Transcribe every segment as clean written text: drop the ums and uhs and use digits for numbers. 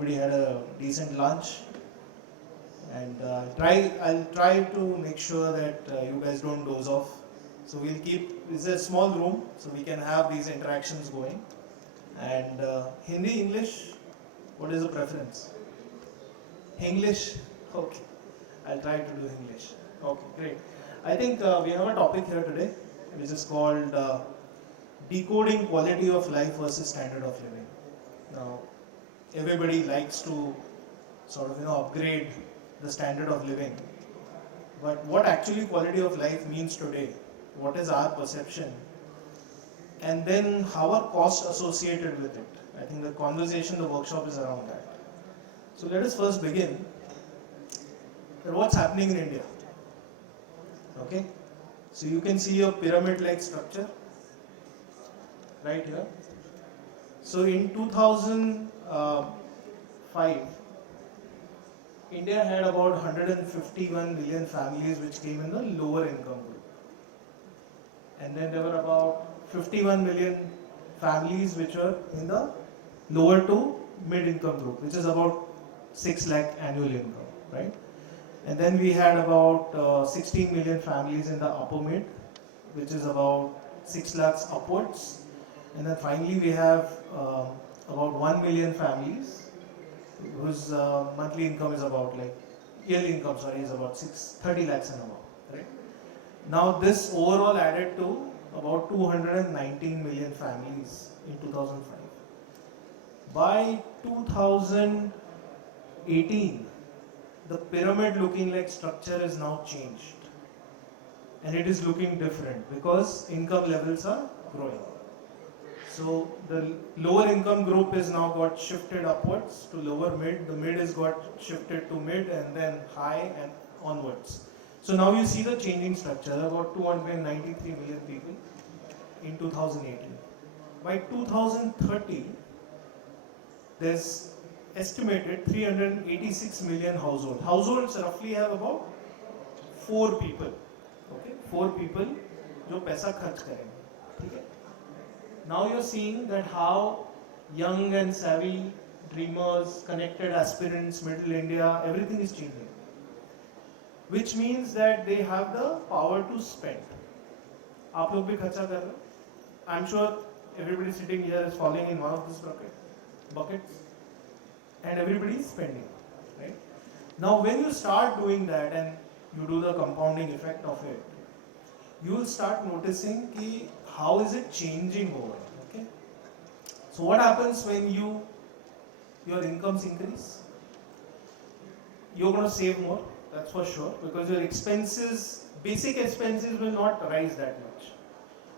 everybody had a decent lunch, and I'll try to make sure that you guys don't doze off. So we'll keep, it's a small room, so we can have these interactions going. And Hindi, English, what is the preference? English? Okay, I'll try to do English. Okay, great. I think we have a topic here today, which is called decoding quality of life versus standard of living. Now, everybody likes to sort of upgrade the standard of living, but what actually quality of life means today, what is our perception, and then how are costs associated with it. I think the conversation, the workshop is around that. So let us first begin with what's happening in India. Okay, so you can see a pyramid-like structure right here. So in 2005, India had about 151 million families which came in the lower income group. And then there were about 51 million families which were in the lower to mid income group, which is about 6 lakh annual income, right? And then we had about 16 million families in the upper mid, which is about 6 lakhs upwards. And then finally we have about 1 million families whose monthly income is about yearly income, is about 30 lakhs and above, right? Now this overall added to about 219 million families in 2005. By 2018, the pyramid looking like structure is now changed. And it is looking different because income levels are growing. So the lower income group is now got shifted upwards to lower mid, the mid is got shifted to mid and then high and onwards. So now you see the changing structure, about 293 million people in 2018. By 2030, there's estimated 386 million households. Households roughly have about 4 people. Okay, 4 people जो पैसा खर्च करेंगे, ठीक है? Now you're seeing that how young and savvy dreamers, connected aspirants, middle India, everything is changing. Which means that they have the power to spend. आप लोग भी खर्चा कर रहे हो? I'm sure everybody sitting here is falling in one of these buckets. And everybody is spending, right? Now when you start doing that and you do the compounding effect of it, you will start noticing ki how is it changing over, okay? So what happens when your incomes increase? You're going to save more, that's for sure, because your expenses, basic expenses will not rise that much.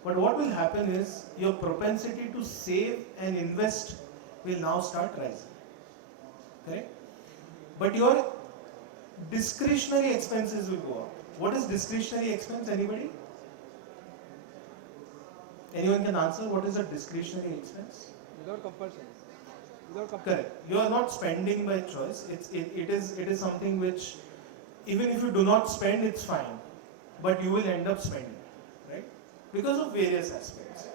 But what will happen is your propensity to save and invest will now start rising. Correct? But your discretionary expenses will go up. What is discretionary expense? Anybody? Anyone can answer? What is a discretionary expense? Without compulsion. Correct. You are not spending by choice. It is something which, even if you do not spend, it's fine. But you will end up spending, right? Because of various aspects.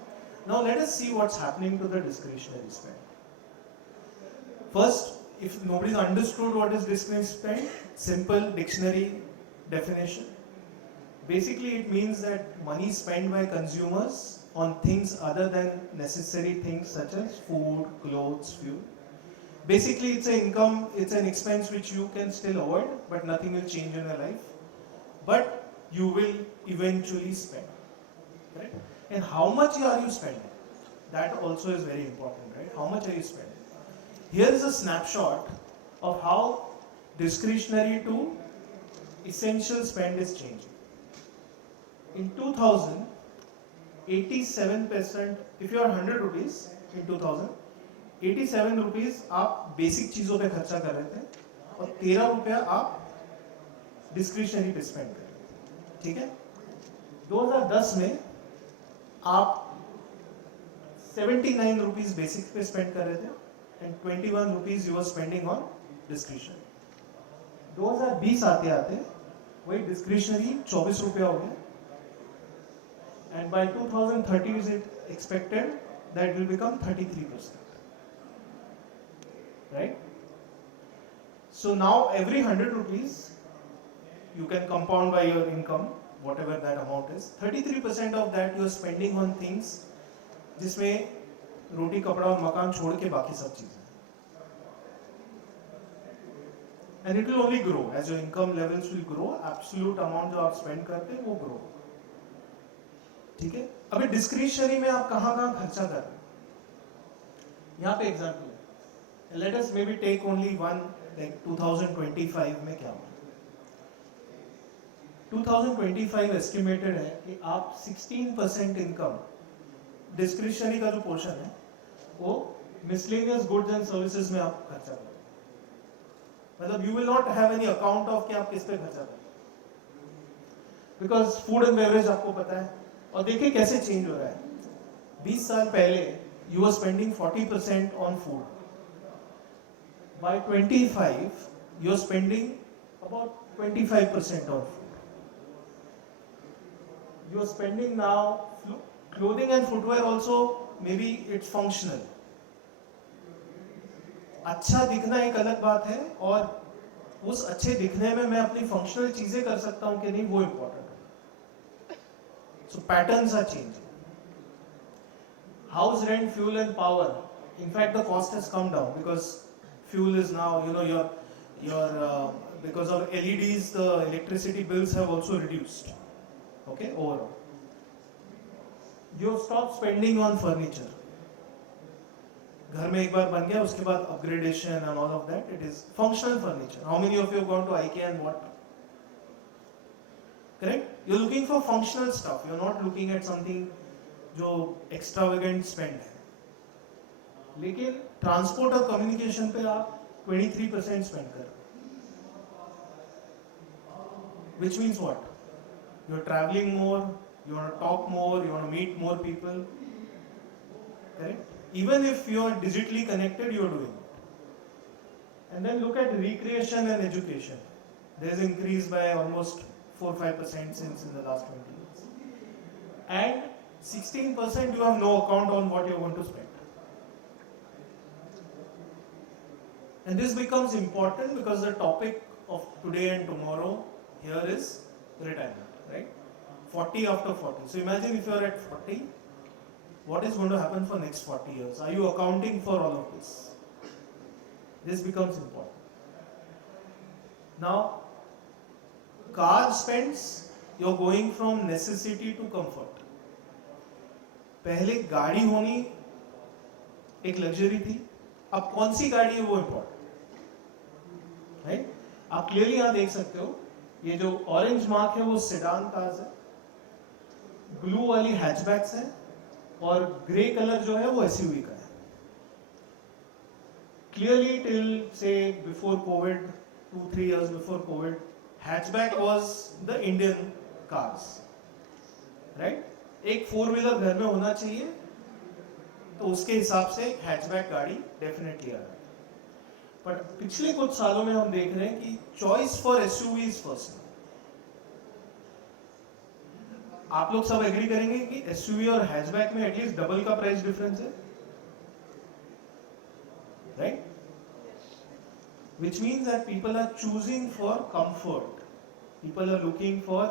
Now let us see what's happening to the discretionary spend. First, if nobody's understood what is discretionary spend, simple dictionary definition. Basically, it means that money spent by consumers on things other than necessary things such as food, clothes, fuel. Basically, it's an income, it's an expense which you can still avoid, but nothing will change in your life. But you will eventually spend, right? And how much are you spending? That also is very important, right? How much are you spending? Here is a snapshot of how discretionary to essential spend is changing. In 2000, 87%, if you are 100 rupees in 2000, 87 rupees आप basic चीज़ों पे खर्चा कर रहे थे और 13 रुपया आप डिस्क्रिशनरी पे स्पेंड कर रहे थे, ठीक है? 2010 में आप 79 रुपीस बेसिक पे स्पेंड कर रहे थे and 21 rupees you were spending on discretionary. 2020 आते आते वही discretionary 24 रुपया हो गया and by 2030 is it expected that it will become 33%, right? So now every 100 rupees, you can compound by your income, whatever that amount is. 33% of that you are spending on things जिसमें रोटी कपड़ा और मकान छोड़ के बाकी सब चीजें. And it will only grow as your income levels will grow. Absolute amount जो आप spend करते हैं वो grow. ठीक है. अभी discretionary में आप कहाँ खर्चा कर रहे हैं? यहाँ पे example है. Let us maybe take only one, like 2025 में क्या हुआ? 2025 estimated है कि आप 16% income discretionary का जो portion है वो miscellaneous goods and services में आप खर्चा करें. मतलब you will not have any account of कि आप किस पे खर्चा करें. Because food and beverage आपको पता है. और देखिए कैसे change हो रहा है. 20 साल पहले you were spending 40% on food. By 25 you are spending about 25% on food. You are spending now clothing and footwear also, maybe it's functional. अच्छा दिखना एक अलग बात है और उस अच्छे दिखने में मैं अपनी फंक्शनल चीजें कर सकता हूं कि नहीं वो इंपॉर्टेंट है. So patterns are changing. House rent, fuel and power, in fact the cost has come down because fuel is now your because of LEDs the electricity bills have also reduced. Okay, overall you have stopped spending on furniture. घर में एक बार बन गया उसके बाद upgradation and all of that, it is functional furniture. How many of you gone to IKEA and what? Correct. You are looking for functional stuff, you are not looking at something जो extravagant spend है. लेकिन transport और communication पे आप 23% spend कर रहे हो. Which means what? You are travelling more, you want to talk more, you want to meet more people. Correct? Even if you are digitally connected, you are doing it. And then look at recreation and education. There is increase by almost 4-5% since in the last 20 years. And 16% you have no account on what you want to spend. And this becomes important because the topic of today and tomorrow here is retirement, right? 40 after 40. So imagine if you are at 40, what is going to happen for next 40 years? Are you accounting for all of this? This becomes important. Now, car spends, you're going from necessity to comfort. पहले गाड़ी होनी एक luxury थी, अब कौन सी गाड़ी है वो इम्पोर्टेंट. राइट? आप क्लियरली यहां देख सकते हो, ये जो ऑरेंज मार्क है वो सेडान कार्स है, ब्लू वाली हैचबैक्स है और ग्रे कलर जो है वो SUV का है. क्लियरली टिल से before Covid, 2-3 years before COVID, hatchback was the Indian cars, right? एक 4-wheeler घर में होना चाहिए तो उसके हिसाब से एक हैचबैक गाड़ी डेफिनेटली आ रहा है. पर पिछले कुछ सालों में हम देख रहे हैं कि choice for SUV is first. आप लोग सब एग्री करेंगे कि SUV और हैचबैक में एटलीस्ट डबल का प्राइस डिफरेंस है, right? Which means that people are choosing for comfort. People are looking for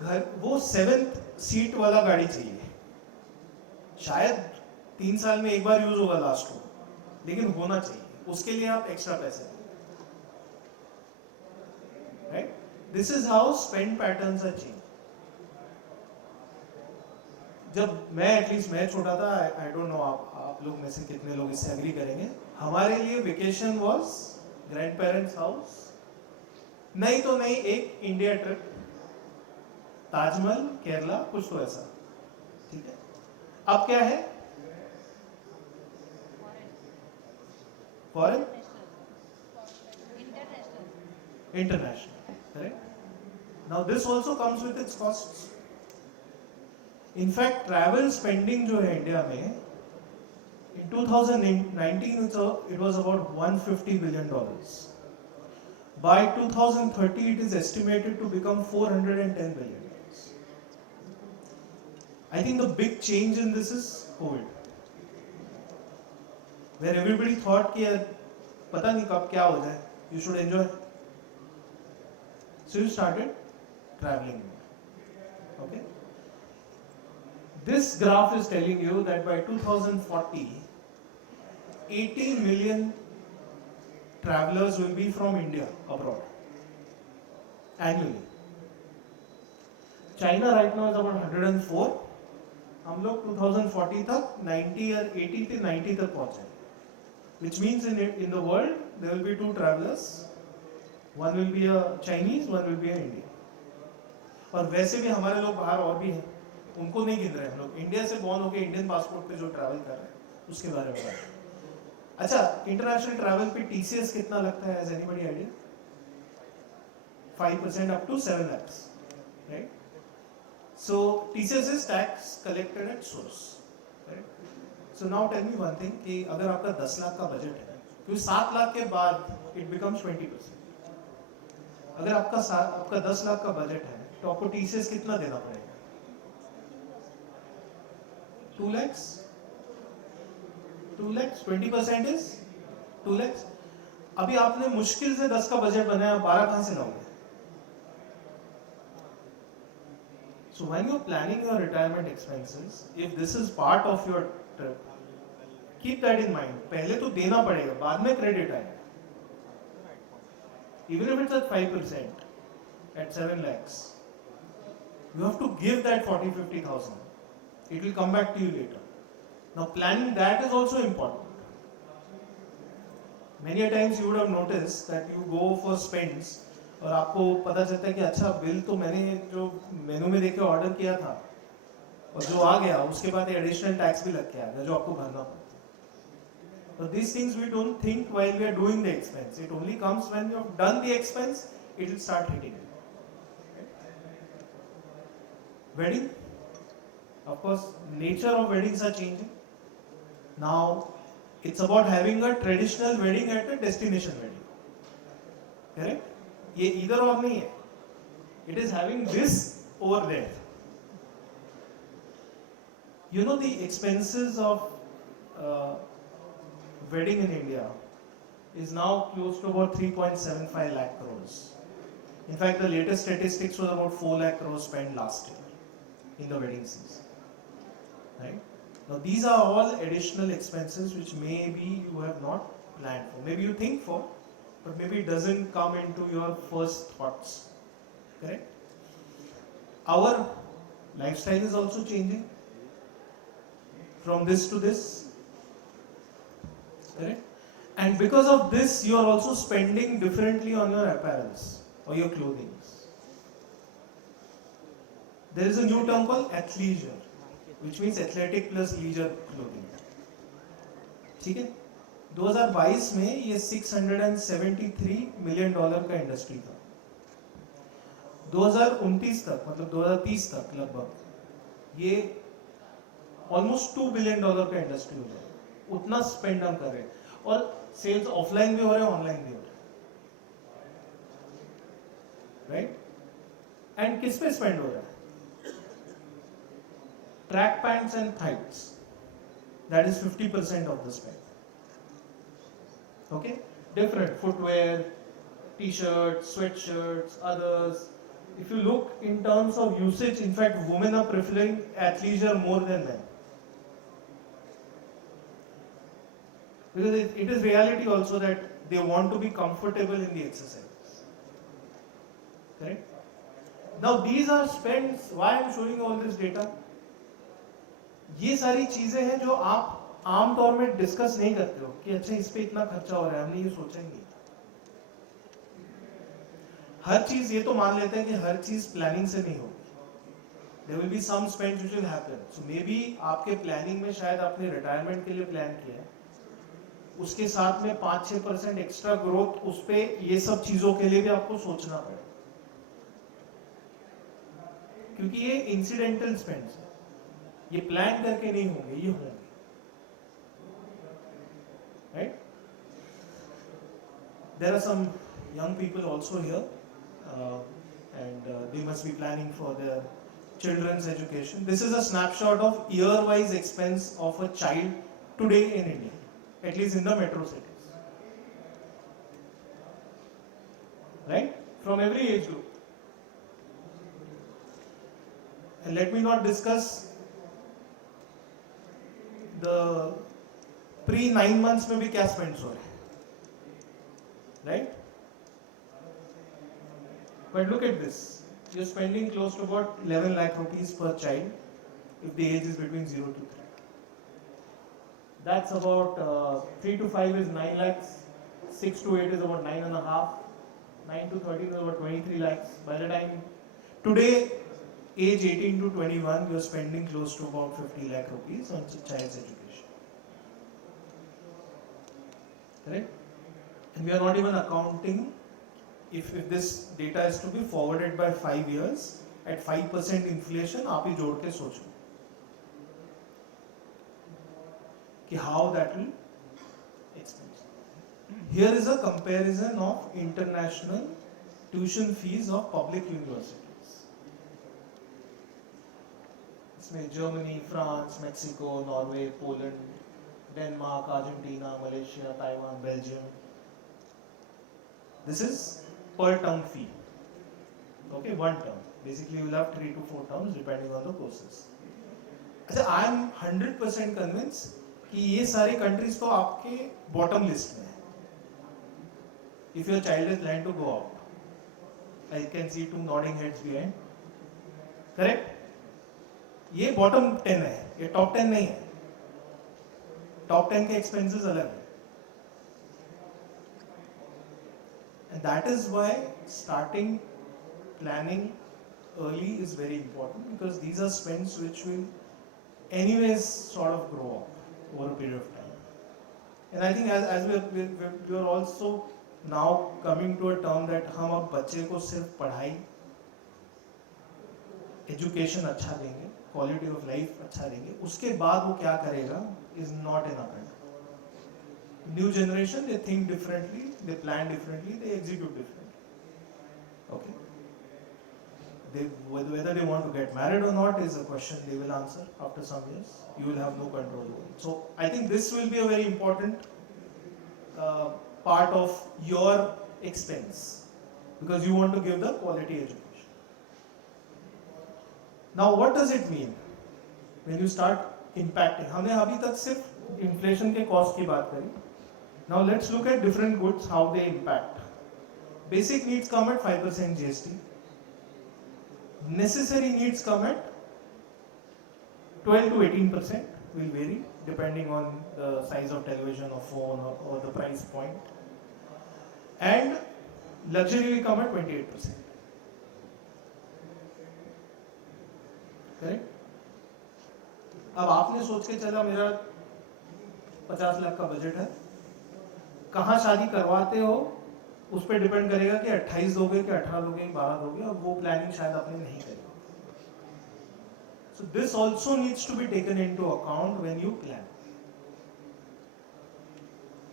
घर, वो 7th सीट वाला गाड़ी चाहिए. शायद 3 साल में एक बार यूज होगा लास्ट को, लेकिन होना चाहिए. उसके लिए आप एक्स्ट्रा पैसे दें, right? This is how spend patterns are change. जब मैं एटलीस्ट मैं छोटा था, आई डोंट नो आप लोग में से कितने लोग इससे एग्री करेंगे, हमारे लिए vacation was grand parents house, नहीं तो नहीं एक इंडिया ट्रिप, ताजमहल, केरला, कुछ तो ऐसा. ठीक है. अब क्या है? Foreign, international. Correct. Now this also comes with its costs. In fact travel spending जो है इंडिया में in 2019 it was about $150 billion. By 2030 it is estimated to become $410 billion. I think the big change in this is COVID, where everybody thought कि यार पता नहीं कब क्या हो जाए. You should enjoy. So you started traveling. Okay. This graph is telling you that by 2040, 80 million travelers will be from India abroad annually. China right now is about 104. हम लोग 2040 तक 90 या 80 से 90 तक पहुंचे. Which means in the world there will be two travelers. One will be a Chinese, one will be a Indian. और वैसे भी हमारे लोग बाहर और भी हैं, उनको नहीं गिन रहे हम लोग. इंडिया से बॉर्न होकर इंडियन पासपोर्ट पे जो ट्रैवल कर रहे हैं उसके बारे में बात. अच्छा, इंटरनेशनल ट्रैवल पे TCS कितना लगता है? Has anybody idea? 5% up to 7 lakhs, right? So TCS is tax collected at source, right? So now tell me one thing कि अगर आपका 10 लाख का बजट है, क्योंकि 7 लाख के बाद it becomes 20%. अगर आपका 10 लाख का बजट है तो आपको TCS कितना देना पड़ेगा? 2 lakhs. 2 lakhs 20% is 2 lakhs. अभी आपने मुश्किल से 10 का बजट बनाया, 12 कहां से लाओगे? So when you're planning your retirement expenses, if this is part of your trip, keep that in mind. पहले तो देना पड़ेगा, बाद में क्रेडिट आएगा. Even if it's at 5%, at 7 lakhs, you have to give that 40-50,000. It will come back to you later. Now planning that is also important. Many a times you would have noticed that you go for spends, और आपको पता चलता है कि अच्छा bill तो मैंने जो मेनू में देख के ऑर्डर किया था और जो आ गया उसके बाद एडिशनल टैक्स भी लग के आ गया जो आपको भरना पड़ता है. So these things we don't think while we are doing the expense. It only comes when you have done the expense, it will start hitting you. Wedding, of course, nature of weddings are changing. Now it's about having a traditional wedding at a destination wedding. Correct? ये इधर और नहीं है. It is having this over there. You know the expenses of wedding in India is now close to about 3.75 lakh crores. In fact, the latest statistics was about 4 lakh crores spent last year in the wedding season. Right? Now these are all additional expenses which maybe you have not planned for. Maybe you think for, but maybe it doesn't come into your first thoughts. Correct? Our lifestyle is also changing from this to this. Correct? And because of this, you are also spending differently on your apparels or your clothing. There is a new term called athleisure, which means athletic plus leisure clothing. ठीक है? 2022 में ये $673 million का industry था. 2029 तक, मतलब 2030 तक लगभग ये ऑलमोस्ट $2 बिलियन का इंडस्ट्री हो जाएगा. उतना स्पेंड हम कर रहे हैं और सेल्स ऑफलाइन भी हो रहे हैं, ऑनलाइन भी हो रहे हैं. राइट? एंड किस पे स्पेंड हो रहा है? Track pants and tights. That is 50% of the spend. Okay, different footwear, t-shirts, sweatshirts, others. If you look in terms of usage, in fact, women are preferring athleisure more than men. Because it is reality also that they want to be comfortable in the exercise. Correct? Now these are spends. Why I am showing you all this data? ये सारी चीजें हैं जो आप आमतौर में discuss नहीं करते हो कि अच्छा इस पे इतना खर्चा हो रहा है, हमने ये सोचा ही नहीं. हर चीज ये तो मान लेते हैं कि हर चीज प्लानिंग से नहीं होगी. There will be some spends which will happen. So may be आपके प्लानिंग में शायद आपने रिटायरमेंट के लिए प्लान किया है, उसके साथ में 5-6% एक्स्ट्रा ग्रोथ, उस पे ये सब चीजों के लिए भी आपको सोचना पड़ेगा, क्योंकि ये इंसिडेंटल स्पेंड्स है, ये प्लान करके नहीं होंगे, ये होंगे. Right? There are some young people also here, and they must be planning for their children's education. This is a snapshot of year-wise expense of a child today in India, at least in the metro cities. from every age group. And let me not discuss the pre 9 months में भी क्या spends हो रहे हैं, right? But look at this. You're spending close to about 11 lakh rupees per child if the age is between 0 to 3. That's about 3 to 5 is 9 lakhs, 6 to 8 is about 9.5, 9 to 13 is about 23 lakhs. By the time today, age 18 to 21, you're spending close to about 50 lakh rupees on child's education. Correct? And we are not even accounting if this data is to be forwarded by 5 years at 5% inflation, आप ही जोड़ के सोचो कि how that will expense. Here is a comparison of international tuition fees of public universities. इसमें Germany, France, Mexico, Norway, Poland, Denmark, Argentina, Malaysia, Taiwan, Belgium. This is per term fee. Okay, one term. Basically, you will have 3 to 4 terms depending on the courses. अच्छा, I am 100% convinced कि ये सारे countries तो आपके bottom list में है. If your child is planning to go out, I can see 2 nodding heads behind. Correct? ये bottom 10 है, ये top 10 नहीं है. Top 10 के expenses अलग है. And that is why starting planning early is very important, because these are spends which will anyways sort of grow up over a period of time. And I think as we are also now coming to a term that हम अब बच्चे को सिर्फ पढ़ाई, education अच्छा देंगे, quality of life अच्छा देंगे, उसके बाद वो क्या करेगा is not in our control. New generation, they think differently, they plan differently, they execute differently. Okay. Whether they want to get married or not is a question they will answer after some years. You will have no control over it. So I think this will be a very important part of your expense, because you want to give the quality education. Now what does it mean when you start impacting? हमने अभी तक सिर्फ inflation के cost की बात करी. Now let's look at different goods, how they impact. Basic needs come at 5% GST. Necessary needs come at 12 to 18%, will vary depending on the size of television or phone or the price point. And luxury will come at 28%. Correct? अब आपने सोच के चला मेरा 50 लाख का budget है, कहाँ शादी करवाते हो उस पर डिपेंड करेगा कि 28 दोगे कि 18 दोगे कि 12 दोगे, और वो प्लानिंग शायद आपने नहीं करी. So this also needs to be taken into account when you plan.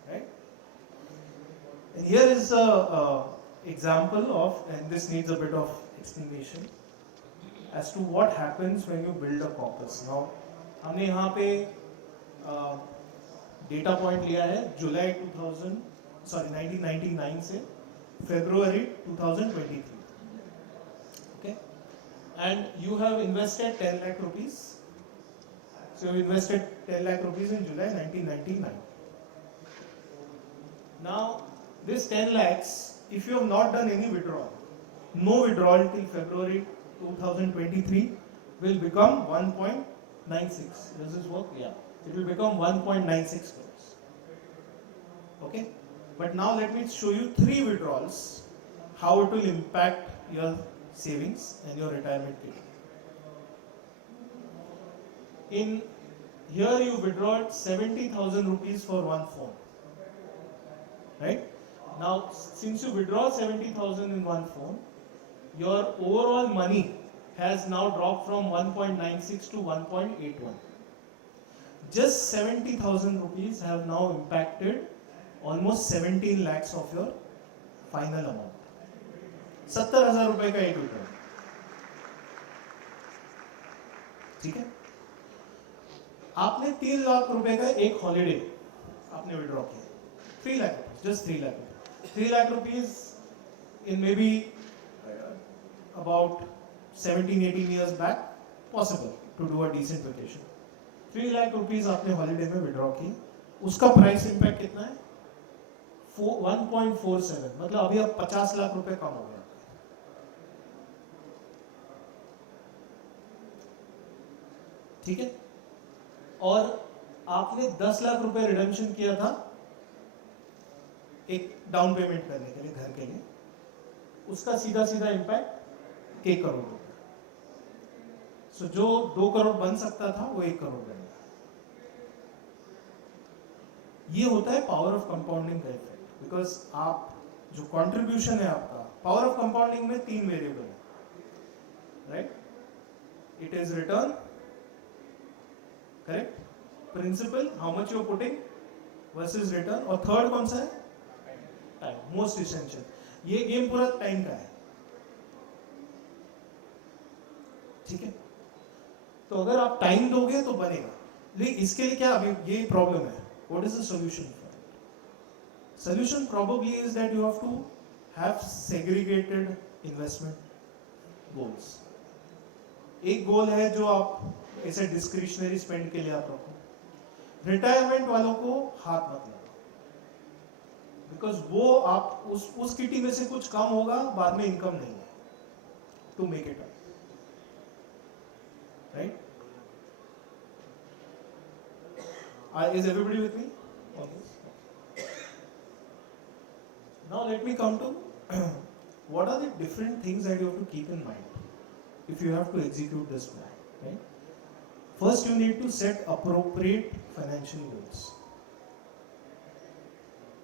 Right? And here is a example of, and this needs a bit of explanation as to what happens when you build a corpus. Now, हमने यहाँ पे data point लिया है जुलाई 1999 से February 2023. Okay, and you have invested 10 lakh rupees. So you invested 10 lakh rupees in July 1999. Now this 10 lakhs, if you have not done any withdrawal, no withdrawal till February 2023, will become 1.96. Does this work? Yeah. It will become 1.96 crores. Okay. But now let me show you 3 withdrawals, how it will impact your savings and your retirement period. In here you withdrawed 70,000 rupees for one phone. Right? Now since you withdraw 70,000 in one phone, your overall money has now dropped from 1.96 to 1.81. Just 70,000 rupees have now impacted almost 17 lakhs of your final amount. 70,000 रुपए का एक withdraw. ठीक है? आपने 3 लाख रुपए का एक holiday आपने विड्रॉ किया. 3 lakh, just 3 lakh. 3 lakh rupees in maybe about 17-18 years back, possible to do a decent vacation. 3 lakh rupees आपने हॉलीडे में विड्रॉ की, उसका प्राइस इम्पैक्ट कितना है? 1.47, मतलब अभी अब 50 लाख रुपए कम हो गया। ठीक है, और आपने 10 लाख रुपए रिडेम्पशन किया था एक डाउन पेमेंट करने के लिए, घर के लिए, उसका सीधा सीधा इम्पैक्ट 1 करोड़ रुपए। सो जो 2 करोड़ बन सकता था वो 1 करोड़ बन गया। ये होता है पावर ऑफ कंपाउंडिंग का इफेक्ट, बिकॉज आप जो कंट्रीब्यूशन है आपका, पावर ऑफ कंपाउंडिंग में 3 वेरिएबल है, right? It is return, correct, principal, how much you are putting versus return, और थर्ड कौन सा है? Time, most essential. ये गेम पूरा टाइम का है, ठीक है? तो अगर आप टाइम दोगे तो बनेगा, लेकिन इसके लिए क्या, अभी ये प्रॉब्लम है। What is the solution for it? Solution probably is that you have to have segregated investment goals. एक गोल है जो आप ऐसे डिस्क्रिशनरी स्पेंड के लिए आप रखो। रिटायरमेंट वालों को हाथ मत लगाओ, बिकॉज वो आप उस किटी में से कुछ कम होगा, बाद में इनकम नहीं है to make it up, right? Is everybody with me on this? Now let me come to what are the different things that you have to keep in mind if you have to execute this plan, right? First, you need to set appropriate financial goals.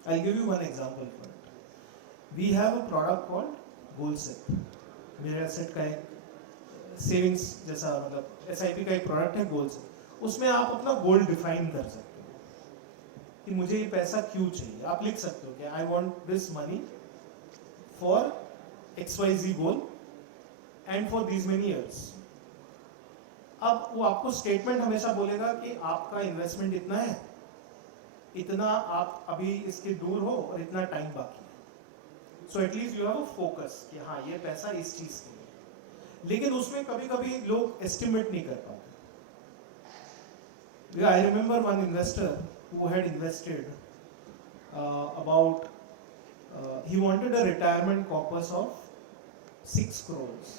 I'll give you one example for it. We have a product called GoalSet. मेरे asset का एक savings जैसा, मतलब SIP का एक product है GoalSet। उसमें आप अपना गोल डिफाइन कर सकते हो कि मुझे ये पैसा क्यों चाहिए। आप लिख सकते हो कि I want this money for XYZ goal and for these many years. अब वो आपको स्टेटमेंट हमेशा बोलेगा कि आपका इन्वेस्टमेंट इतना है, इतना आप अभी इसके दूर हो और इतना टाइम बाकी है। So at least you have a focus कि हाँ ये पैसा इस चीज के लिए। लेकिन उसमें कभी कभी लोग एस्टिमेट नहीं कर पाते। I remember one investor who had invested he wanted a retirement corpus of 6 crores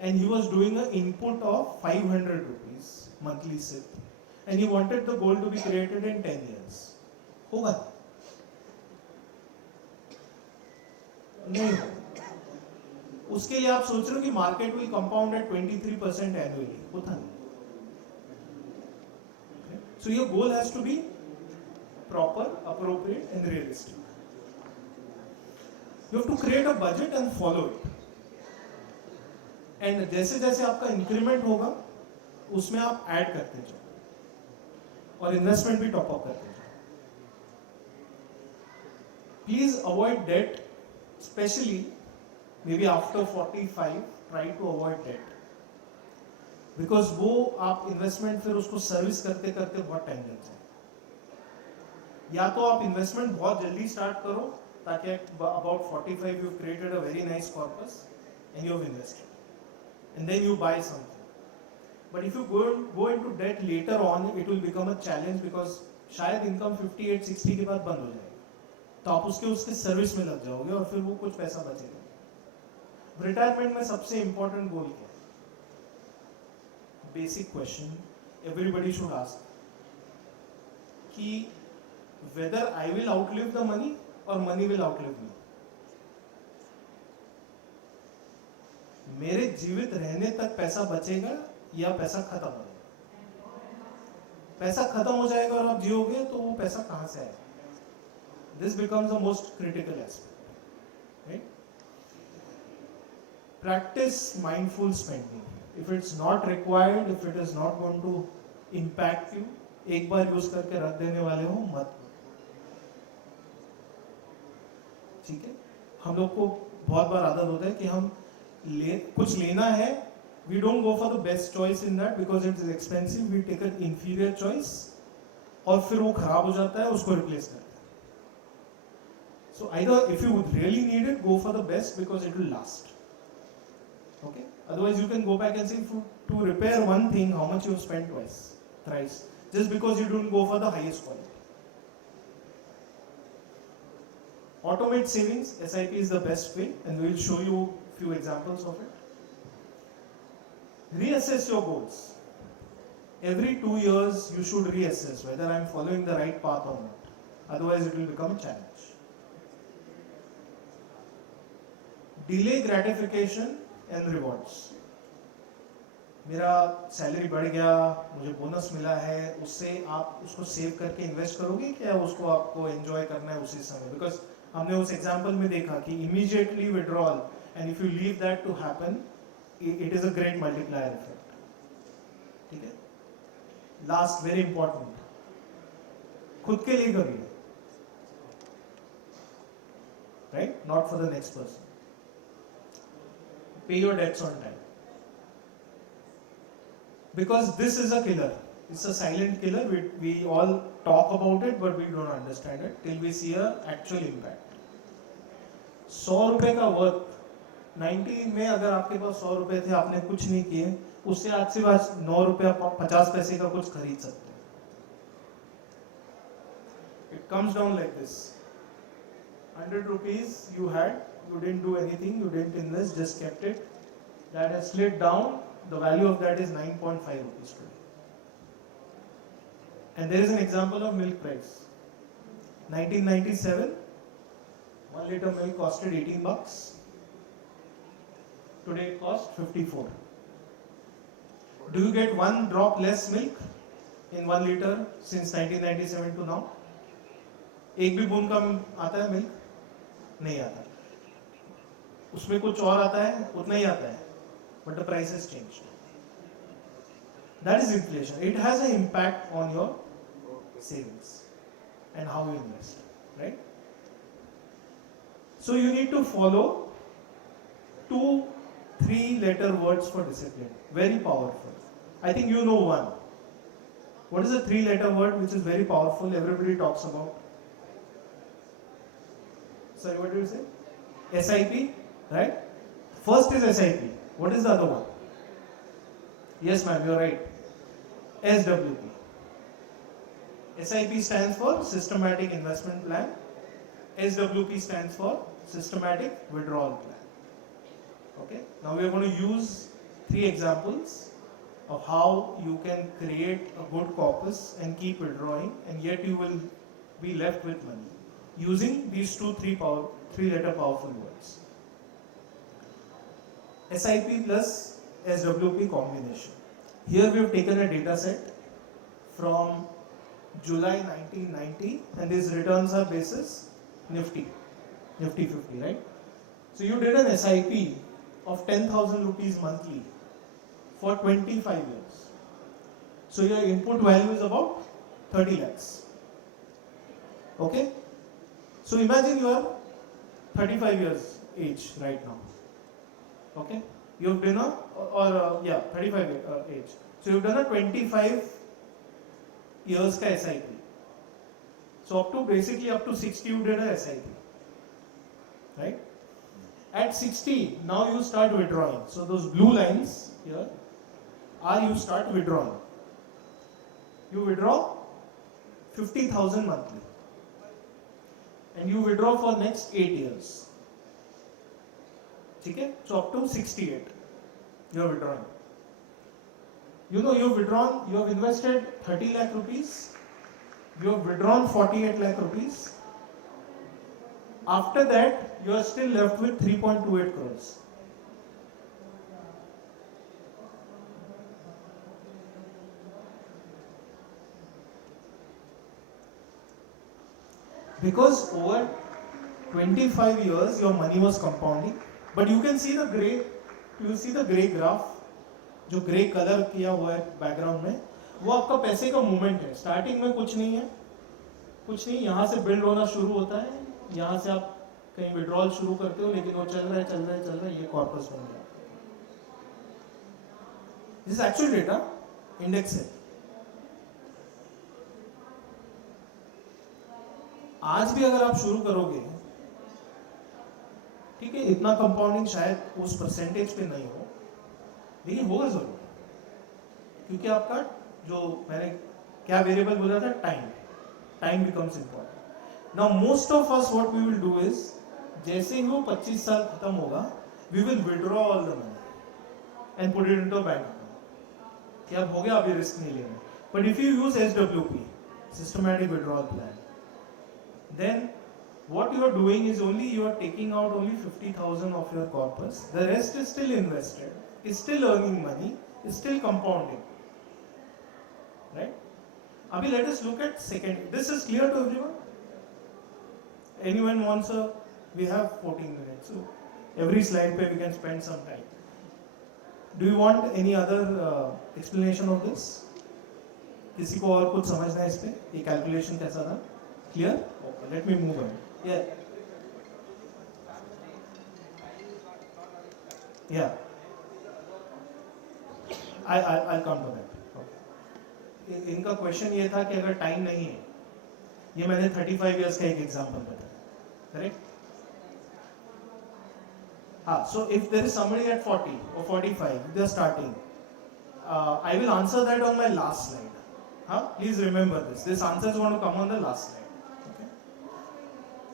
and he was doing an input of 500 rupees monthly SIP and he wanted the goal to be created in 10 years. होगा नहीं होगा। उसके लिए आप सोच रहे हो कि market will compound at 23% annually, होता नहीं। So your goal has to be proper, appropriate and realistic. You have to create a budget and follow it. And जैसे जैसे आपका इंक्रीमेंट होगा उसमें आप ऐड करते जाओ और इन्वेस्टमेंट भी टॉप अप करते जाओ। Please avoid debt, especially maybe after 45. Try to avoid debt. Because वो आप इन्वेस्टमेंट फिर उसको सर्विस करते करते बहुत टाइम लग जाए। या तो आप इन्वेस्टमेंट बहुत जल्दी स्टार्ट करो ताकि about 45 you created a very nice corpus and you have invested and then you buy something. But if you go into debt later on it will become a challenge, because शायद income 58-60 के बाद बंद हो जाएगी, तो आप उसके service में लग जाओगे और फिर वो कुछ पैसा बचेगा। रिटायरमेंट में सबसे इंपॉर्टेंट गोल क्या है? Basic question everybody should ask कि whether I will outlive the money or money will outlive me. मेरे जीवित रहने तक पैसा बचेगा या पैसा खत्म हो जाएगा? पैसा खत्म हो जाएगा और आप जियोगे तो वो पैसा कहां से आएगा? This becomes the most critical aspect, right? Practice mindful spending. If it's not required, if it is not going to impact you, एक बार यूज करके रख देने वाले हो मत। ठीक है, हम लोग को बहुत बार आदत होता है कि हम कुछ लेना है, we don't go for the best choice in that because it is expensive, we take an inferior choice और फिर वो खराब हो जाता है, उसको रिप्लेस करते हैं। So either if you really need it, go for the best because it will last. Okay, otherwise you can go back and say to repair one thing, how much you have spent twice, thrice, just because you don't go for the highest quality. Automate savings, SIP is the best way, and we will show you few examples of it. Reassess your goals. Every 2 years you should reassess whether I am following the right path or not. Otherwise it will become a challenge. Delay gratification and rewards. मेरा salary बढ़ गया, मुझे bonus मिला है, उससे आप उसको save करके इन्वेस्ट करोगे क्या उसको आपको एंजॉय करना है उसी समय? बिकॉज हमने उस एग्जांपल में देखा कि immediately withdrawal and if you leave that to happen, it is a great multiplier effect. ठीक है. लास्ट वेरी इंपॉर्टेंट, खुद के लिए करिए, right, not for the next person. Pay your debts on time. Because this is a killer. It's a silent killer. We all talk about it, but we don't understand it till we see a actual impact. 100 रुपए का worth 19 में अगर आपके पास 100 रुपए थे, आपने कुछ नहीं किए, उससे आज से बाद 9 रुपया 50 पैसे का कुछ खरीद सकते हैं. It comes down like this. 100 rupees you had, you didn't do anything, you didn't invest, just kept it. That has slid down. The value of that is 9.5 rupees today. And there is an example of milk price. 1997, 1 liter milk costed 18 bucks. Today it costs 54. Do you get 1 drop less milk in 1 liter since 1997 to now? एक भी बूंद कम आता है milk? नहीं आता. उसमें कुछ और आता है, उतना ही आता है, but the price has changed. That is inflation. It has an impact on your savings and how you invest, right? So you need to follow 2-3 letter words for discipline. Very powerful. I think you know one. What is a 3 letter word which is very powerful? Everybody talks about. Sorry, what did you say? SIP, right? First is SIP. What is the other one? Yes, ma'am, you're right. SWP. SIP stands for Systematic Investment Plan. SWP stands for Systematic Withdrawal Plan. Okay? Now we are going to use 3 examples of how you can create a good corpus and keep withdrawing, and yet you will be left with money using these 3 letter powerful words. SIP plus SWP combination. Here we have taken a data set from July 1990, and these returns are basis Nifty 50, right? So you did an SIP of 10,000 rupees monthly for 25 years. So your input value is about 30 lakhs. Okay? So imagine you are 35 years age right now. Okay? You've done 35 age. So you've done a 25 years ka SIP. So up to 60 you did a SIP. Right? At 60, now you start withdrawing. So those blue lines here are you start withdrawing. You withdraw 50,000 monthly. And you withdraw for next 8 years. Okay? So up to 68, you are withdrawing. You know, you have withdrawn, you have invested 30 lakh rupees, you have withdrawn 48 lakh rupees. After that, you are still left with 3.28 crores. Because over 25 years, your money was compounding. But you can see the gray graph, जो grey colour किया हुआ है background में, वो आपका पैसे का movement है. स्टार्टिंग में कुछ नहीं है, यहाँ से बिल्ड होना शुरू होता है, यहाँ से आप कहीं विड्रॉल शुरू करते हो, लेकिन वो चल रहा है, ये कॉर्पस बन गया. दिस एक्चुअल डेटा इंडेक्स है. आज भी अगर आप शुरू करोगे, ठीक है, इतना कंपाउंडिंग शायद उस परसेंटेज पे नहीं हो, लेकिन होगा जरूर, क्योंकि आपका जो मैंने क्या वेरिएबल बोला था, time becomes important. Now most of us what we will do is, जैसे ही वो 25 साल खत्म होगा, we will withdraw all the money and put it into bank account कि अब हो गया, अभी रिस्क नहीं लेना। But if you use SWP, systematic withdrawal plan, then what you are doing is only you are taking out only 50,000 of your corpus, the rest is still invested, is still earning money, is still compounding, right? Abhi let us look at second. This is clear to everyone? Anyone wants a, we have 14 minutes, so every slide pe we can spend some time. Do you want any other explanation of this? किसी को और कुछ समझना है इस पे, ये calculation कैसा था? Clear? Okay, let me move on. Yeah. Yeah. I'll come to that. Okay. इनका क्वेश्चन ये था कि अगर टाइम नहीं है, ये मैंने 35 इयर्स का एक एग्जांपल बताया, करेक्ट? हाँ, so if there is somebody at 40 or 45, they are starting. I will answer that on my last slide. Huh? Please remember this. This answer is going to come on the last slide. Okay.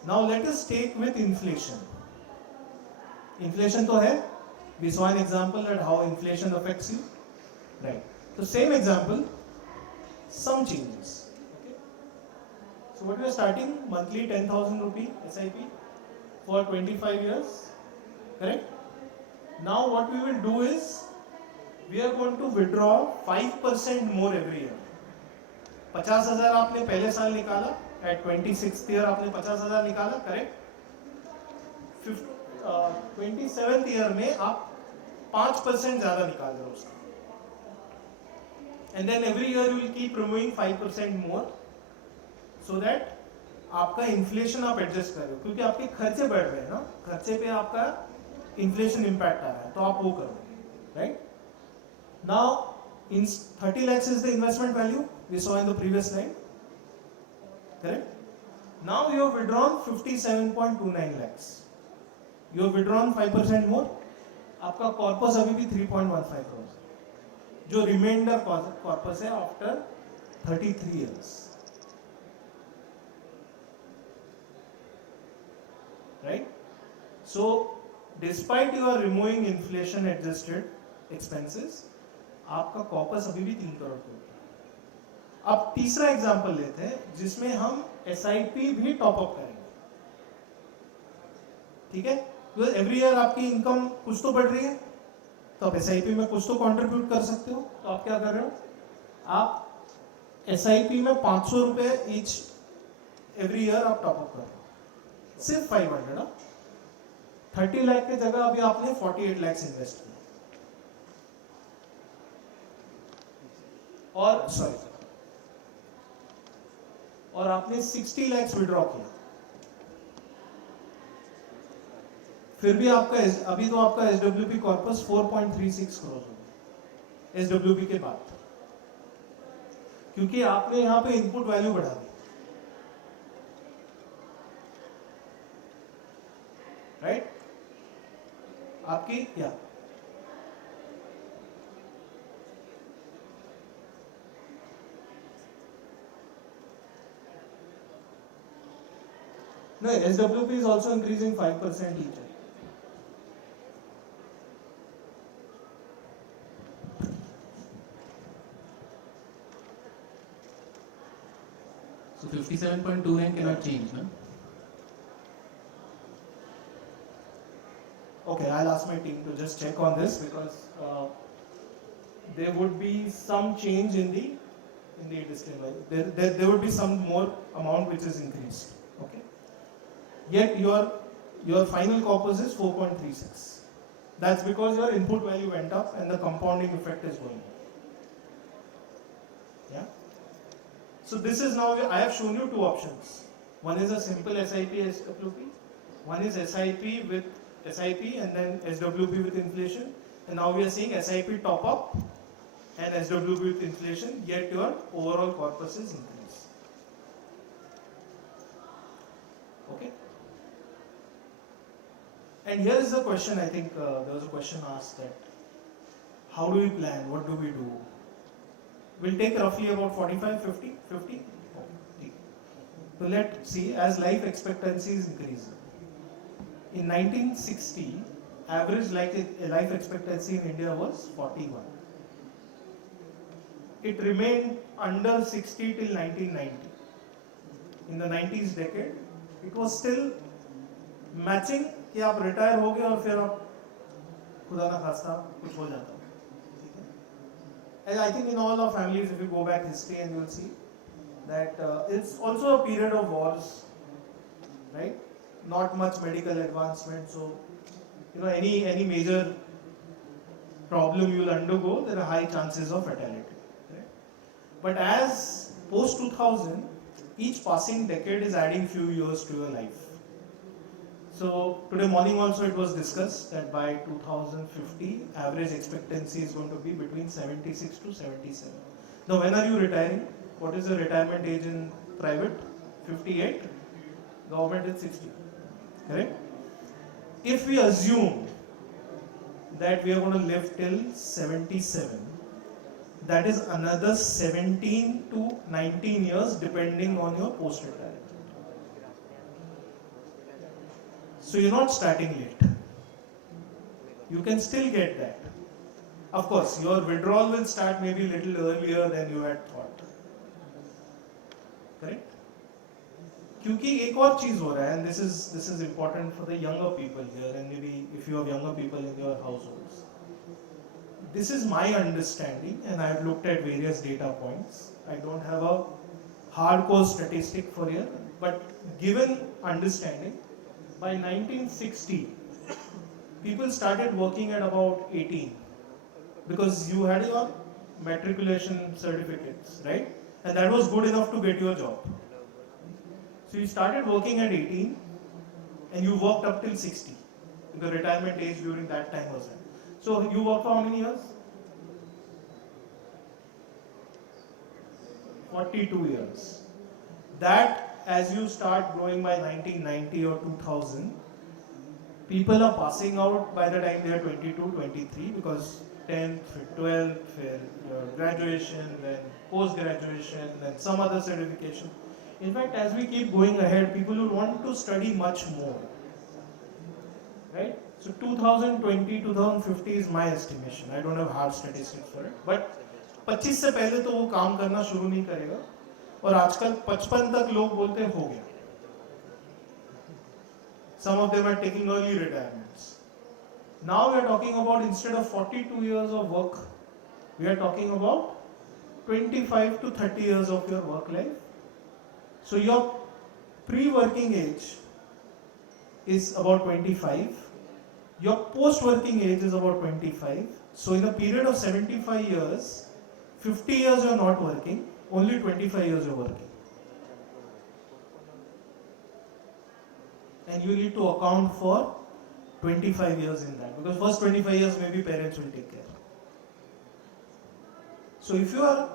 Now let us take with inflation. Inflation तो है. We saw an example that how inflation affects you. Right. So same example, some changes. Okay. So what we are starting, monthly 10,000 rupee SIP for 25 years. Correct? Now what we will do is, we are going to withdraw 5% more every year. 50,000 आपने पहले साल निकाला, at 26th year आपने 50,000 निकाला, correct? 27th year में आप 5% ज्यादा निकाल रहे हो उसका, and then every year you will keep removing 5% more, so that आपका इन्फ्लेशन आप एडजस्ट कर रहे हो, क्योंकि आपके खर्चे बढ़ रहे हैं ना, खर्चे पे आपका इन्फ्लेशन इम्पैक्ट आ रहा है, तो आप वो करोगे, right? Now in 30 lakhs is the investment value we saw in the previous slide, correct? Now you have withdrawn 57.29 lakhs, you have withdrawn 5% more, आपका कॉर्पस अभी भी 3.15 crores, जो रिमाइंडर कॉर्पस है after 33 years, right? So despite you are removing inflation adjusted expenses, आपका corpus अभी भी 3 करोड़ का है। अब तीसरा एग्जांपल लेते हैं जिसमें हम SIP भी टॉप अप करेंगे, ठीक है? तो एवरी ईयर आपकी इनकम कुछ तो बढ़ रही है, तो आप SIP में कुछ तो कंट्रीब्यूट कर सकते हो, तो आप क्या कर रहे हो? आप SIP में 500 रुपए ईच एवरी ईयर आप टॉप अप कर रहे हो, सिर्फ 500 30 लाख की जगह अभी आपने 48 लाख इन्वेस्ट किया, और सॉरी, और आपने 60 लाख विड्रॉ किया, फिर भी आपका अभी तो आपका SWP कॉर्पस 4.36 करोड़ हो SWP के बाद, क्योंकि आपने यहां पे इनपुट वैल्यू बढ़ा दी, राइट? आपकी क्या no, SWP is also increasing 5% each. So 57.29 cannot change, no? Okay, I'll ask my team to just check on this, because there would be some change in the disclaimer. There would be some more amount which is increased. Okay. Yet your final corpus is 4.36. That's because your input value went up and the compounding effect is going up. Yeah. So this is now, I have shown you two options. One is a simple SIP SWP. One is SIP with SIP and then SWP with inflation. And now we are seeing SIP top up and SWP with inflation, yet your overall corpus is increased. Okay. And here is the question, I think there was a question asked that how do we plan, what do we do? Will take roughly about 45, 50, 50. Okay. So let's see, as life expectancy is increasing. In 1960, average life expectancy in India was 41. It remained under 60 till 1990. In the 90s decade, it was still matching कि आप retire हो गए और फिर आप खुदा ना खास्ता कुछ हो जाता. And I think in all our families, if you go back history, and you will see that it's also a period of wars, right? Not much medical advancement, so any major problem you will undergo, there are high chances of fatality. Right? But as post 2000, each passing decade is adding few years to your life. So today morning also it was discussed that by 2050, average expectancy is going to be between 76 to 77. Now when are you retiring? What is the retirement age in private? 58. Government is 60. Correct? If we assume that we are going to live till 77, that is another 17 to 19 years depending on your post-retirement. So you're not starting late. You can still get that. Of course, your withdrawal will start maybe a little earlier than you had thought. Correct? क्योंकि एक और चीज हो रहा है, and this is important for the younger people here, and maybe if you have younger people in your households. This is my understanding, and I have looked at various data points. I don't have a hardcore statistic for here, but given understanding, by 1960, people started working at about 18 because you had your matriculation certificates, right? And that was good enough to get your job. So you started working at 18 and you worked up till 60. The retirement age during that time was that. So you worked for how many years? 42 years. That, as you start growing by 1990 or 2000, people are passing out by the time they are 22, 23 because 10th, 12th, graduation, then post-graduation, then some other certification. In fact, as we keep going ahead, people will want to study much more. Right? So 2020, 2050 is my estimation. I don't have hard statistics for it. But 25 से पहले तो वो काम करना शुरू नहीं करेगा. और आजकल 55 तक लोग बोलते हैं हो गया. Some of them are taking early retirements. Now we are talking about, instead of 42 years of work, we are talking about 25 to 30 years of your work life. So your pre-working age is about 25. Your post-working age is about 25. So in a period of 75 years, 50 years you are not working, only 25 years you are working. And you need to account for 25 years in that, because first 25 years maybe parents will take care. So if you are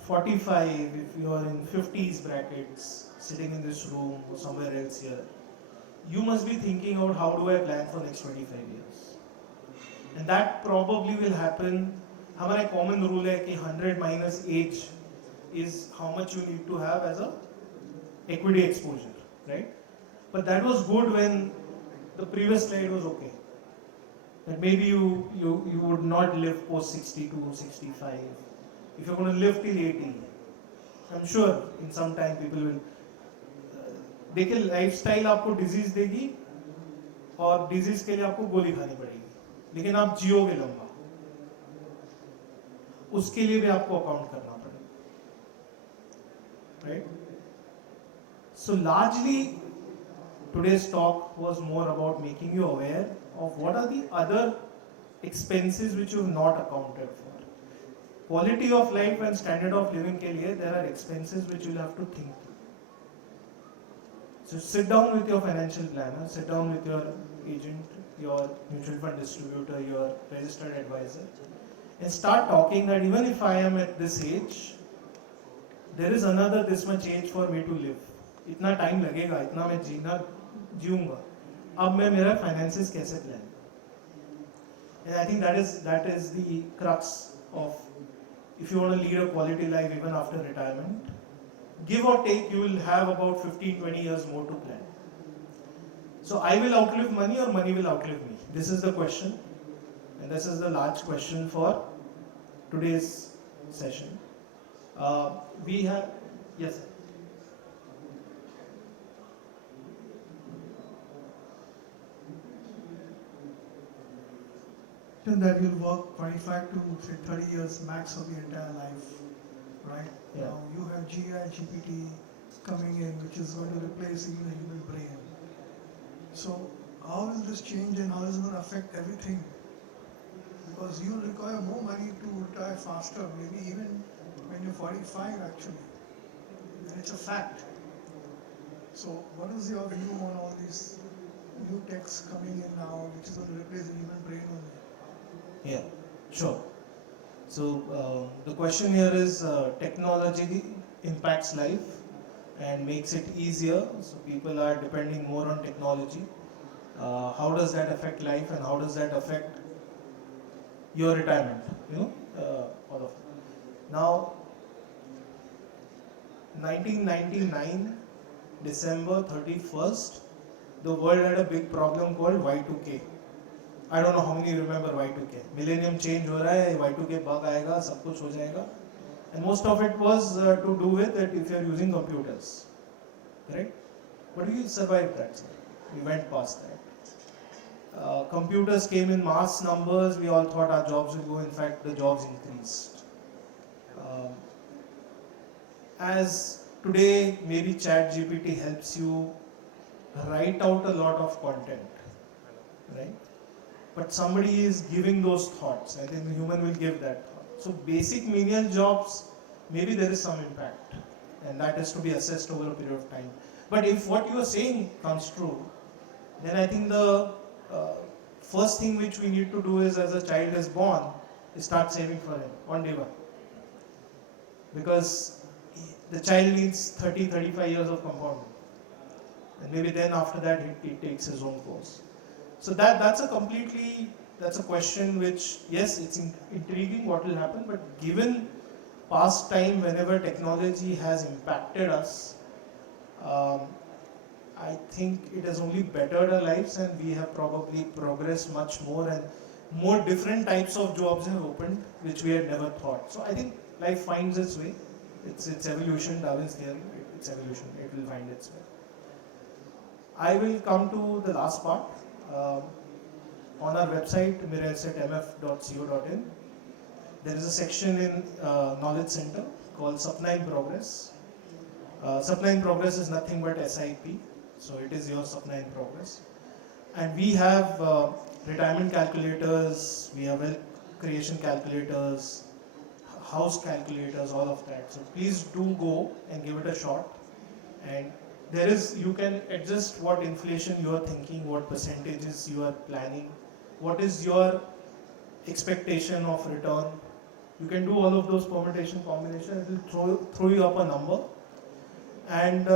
45, if you are in 50s brackets, sitting in this room or somewhere else here, you must be thinking about how do I plan for next 25 years. And that probably will happen. हमारा common rule है कि 100 minus age is how much you need to have as a equity exposure, right? But that was good when the previous slide was okay. That maybe you would not live post 62, 65. If you're going to live till 80, I'm sure in some time people will. देखिए lifestyle आपको disease देगी और disease के लिए आपको गोली खानी पड़ेगी, लेकिन आप जियोगे लंबा, उसके लिए भी आपको अकाउंट करना पड़ेगा, right? So largely today's talk was more about making you aware of what are the other expenses which you have not accounted for. Quality of life and standard of living के लिए there are expenses which you will have to think through. So sit down with your financial planner, sit down with your agent, your mutual fund distributor, your registered advisor, and start talking that even if I am at this age, there is another this much age for me to live. इतना time लगेगा, इतना मैं जीऊंगा. अब मैं मेरा finances कैसे plan? And I think that is the crux of, if you want to lead a quality life even after retirement, give or take, you will have about 15-20 years more to plan. So I will outlive money or money will outlive me? This is the question, and this is the large question for today's session. We have, yes, sir. That you'll work 25 to say 30 years max of the entire life, right? Yeah. Now you have GI, GPT coming in, which is going to replace even the human brain. So how will this change and how is it going to affect everything? Because you will require more money to retire faster, maybe even when you're 45 actually. And it's a fact. So what is your view on all these new techs coming in now, which is going to replace the human brain only? Yeah, sure. So the question here is, technology impacts life and makes it easier. So people are depending more on technology. How does that affect life and how does that affect your retirement? All of it. Now, 1999, December 31st, the world had a big problem called Y2K. I don't know how many remember Y2K. Millennium change हो रहा है, Y2K bug आएगा, सब कुछ हो जाएगा. And most of it was to do with that if you are using computers, correct? But we survived that, sir. We went past that. Computers came in mass numbers. We all thought our jobs would go. In fact, the jobs increased. As today, maybe ChatGPT helps you write out a lot of content, right? But somebody is giving those thoughts. I think the human will give that thought. So basic menial jobs, maybe there is some impact, and that is to be assessed over a period of time. But if what you are saying comes true, then I think the first thing which we need to do is, as a child is born, is start saving for him on day one. Because the child needs 30-35 years of compounding. And maybe then after that he takes his own course. So that's a question which, yes, it's intriguing what will happen, but given past time, whenever technology has impacted us, I think it has only bettered our lives, and we have probably progressed much more, and more different types of jobs have opened which we had never thought. So I think life finds its way. It's evolution, Darwin's theory. It's evolution. It will find its way. I will come to the last part. On our website, miraisetmf.co.in, there is a section in Knowledge Center called Sapna in Progress. Sapna in Progress is nothing but SIP, so it is your Sapna in Progress. And we have retirement calculators, we have wealth creation calculators, house calculators, all of that. So please do go and give it a shot. And you can adjust what inflation you are thinking, what percentages you are planning, what is your expectation of return. You can do all of those permutation combinations. It will throw you up a number. And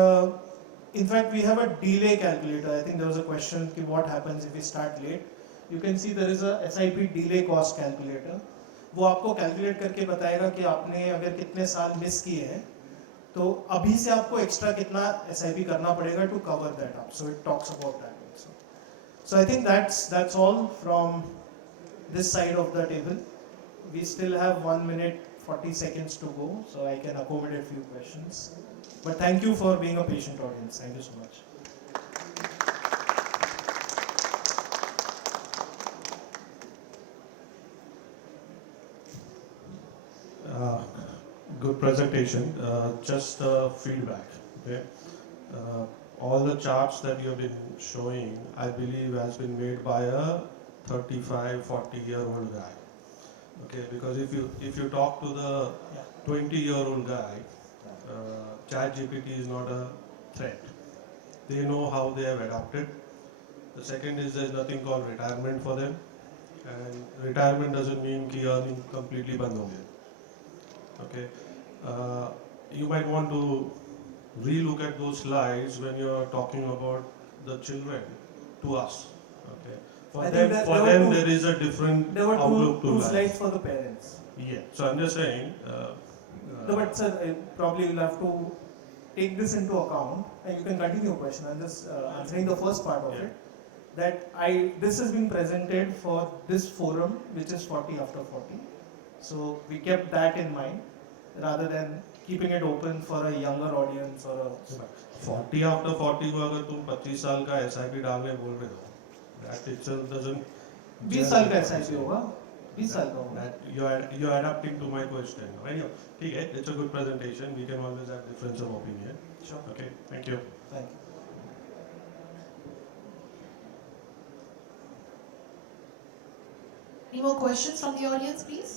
in fact, we have a delay calculator. I think there was a question, what happens if we start late? You can see there is a SIP delay cost calculator. वो आपको calculate करके बताएगा कि आपने अगर कितने साल miss किए हैं, तो अभी से आपको एक्स्ट्रा कितना SIP करना पड़ेगा to cover that up. So it talks about that also. So I think that's all from this side of the table. We still have 1 minute 40 seconds to go, so I can accommodate a few questions. But thank you for being a patient audience. Thank you so much. Good presentation. Just feedback. Okay. All the charts that you have been showing, I believe, has been made by a 35, 40-year-old guy. Okay, because if you talk to the 20-year-old guy, ChatGPT is not a threat. They know how they have adapted. The second is there's nothing called retirement for them, and retirement doesn't mean कि earning completely बंद हो गया. Okay, you might want to re-look at those slides when you are talking about the children to us. Okay, For I think them, that for there were them two- there is a different There were outlook to two life. slides for the parents. Yeah. So I'm just saying. No, but sir, probably you'll have to take this into account, and you can continue your question. I'm just answering the first part of Yeah. it. That this has been presented for this forum, which is 40 after 40. So we kept that in mind, rather than keeping it open for a younger audience or a. 40 after 40 को अगर तुम 25 साल का SIP डालने बोल रहे हो, that itself doesn't. 20 साल का SIP होगा, 20 साल का होगा. That you're adapting to my question. Anyway, ठीक है, it's a good presentation. We can always have difference of opinion. Sure. Okay, thank you. Thank you. Any more questions from the audience, please?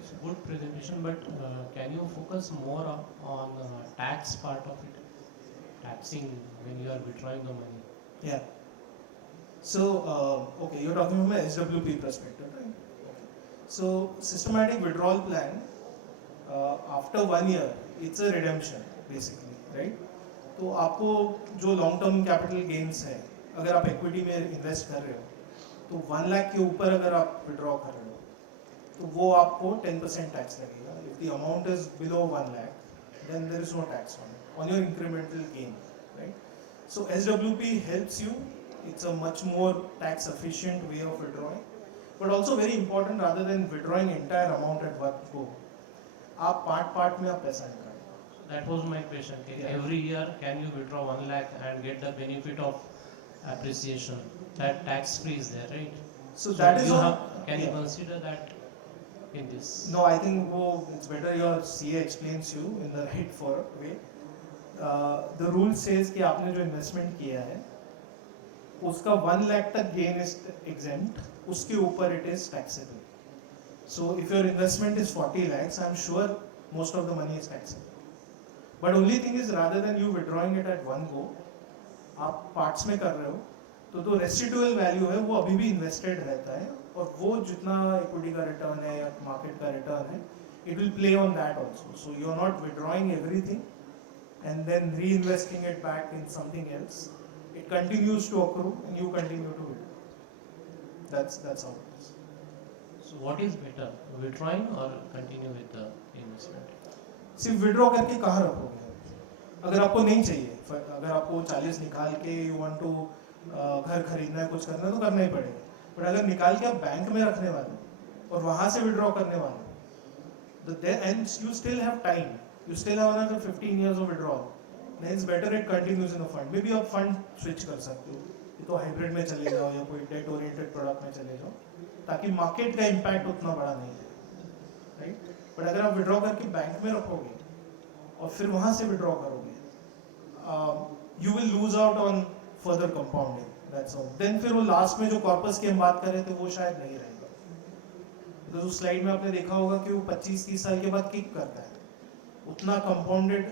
It's a good presentation, but can you focus more on tax part of it? Taxing when you are withdrawing the money. Yeah. So, okay, you're talking from a SWP perspective, right? Okay. So, systematic withdrawal plan, after 1 year, it's a redemption, basically, right? तो आपको जो long term capital gains है, अगर आप equity में invest कर रहे हो, तो 1 लाख के ऊपर अगर आप विड्रॉ कर रहे हो, तो वो आपको 10% टैक्स लगेगा. If the amount is below 1 lakh, then there is no tax on your incremental gain, right? So SWP helps you. It's a much more tax efficient way of withdrawing, but also very important, rather than withdrawing entire amount at one go, आप part में आप पैसा निकालो. That was my question. Okay, Yeah. every year, can you withdraw 1 lakh and get the benefit of appreciation? That tax free is there, right? So that is you all. can you Yeah. consider that in this? No, I think it's better your CA explains you in the right way. The rule says कि आपने जो investment किया है, उसका 1 लाख तक gain is exempt, उसके ऊपर it is taxable. So if your investment is 40 lakhs, I'm sure most of the money is taxable. But only thing is, rather than you withdrawing it at one go, आप parts में कर रहे हो, तो जो residual value है वो अभी भी इन्वेस्टेड रहता है, और वो जितना इक्विटी का रिटर्न है या मार्केट का रिटर्न है, it will play on that also. So you are not withdrawing everything and then reinvesting it back in something else. It continues to accrue and you continue to withdraw. That's how it is. So what is better, withdrawing or continue with the investment? सिर्फ withdraw करके कहाँ रखोगे? अगर आपको नहीं चाहिए, अगर आपको 40 निकाल के यू वांट टू घर खरीदना है, कुछ करना है, तो करना ही पड़ेगा. बट अगर निकाल के आप बैंक में रखने वाले और वहाँ से विड्रॉ करने वाले, and you still have time, you still have another 15 years of withdrawal, then it's better it continues in a fund. Maybe आप फंड स्विच कर सकते हो, ये तो हाइब्रिड में चले जाओ या कोई डेट ओरिएंटेड प्रोडक्ट में चले जाओ, ताकि मार्केट का इम्पैक्ट उतना बड़ा नहीं है, राइट? बट अगर आप विड्रॉ करके बैंक में रखोगे और फिर वहाँ से विड्रॉ करोगे, you will lose out on further compounding. That's all. Then फिर वो लास्ट में जो कॉर्पस की हम बात कर रहे थे, वो शायद नहीं रहेगा. तो उस स्लाइड में आपने देखा होगा कि वो 25-30 साल के बाद किक करता है. उतना compounded,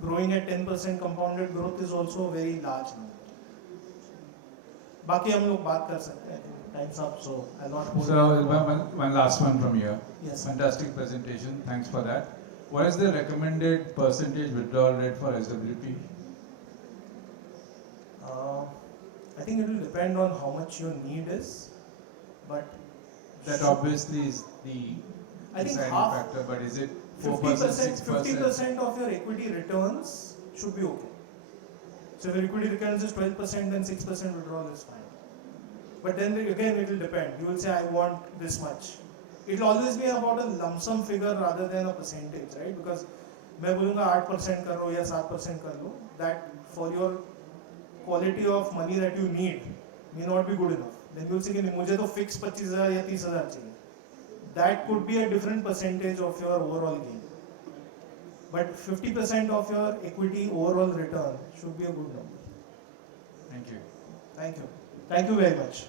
growing at 10% compounded growth is also very large number. बाकी हम लोग बात कर सकते हैं. Time's up, so I'll not hold So it. one last one from here. Yes. Fantastic presentation. Thanks for that. What is the recommended percentage withdrawal rate for SWP? I think it will depend on how much your need is, but That obviously is the I think deciding half, factor, but is it 50%, 4%, 6%? 50% of your equity returns should be okay. So if your equity returns is 12%, then 6% withdrawal is fine. But then again, it will depend. You will say, I want this much. It will always be about a lump sum figure rather than a percentage, right? Because मैं बोलूँगा 8% करो या 7% कर लो, that for your quality of money that you need may not be good enough. Then you will say कि नहीं, मुझे तो fix 25,000 या 30,000 चाहिए. That could be a different percentage of your overall gain. But 50% of your equity overall return should be a good number. Thank you. Thank you. Thank you very much.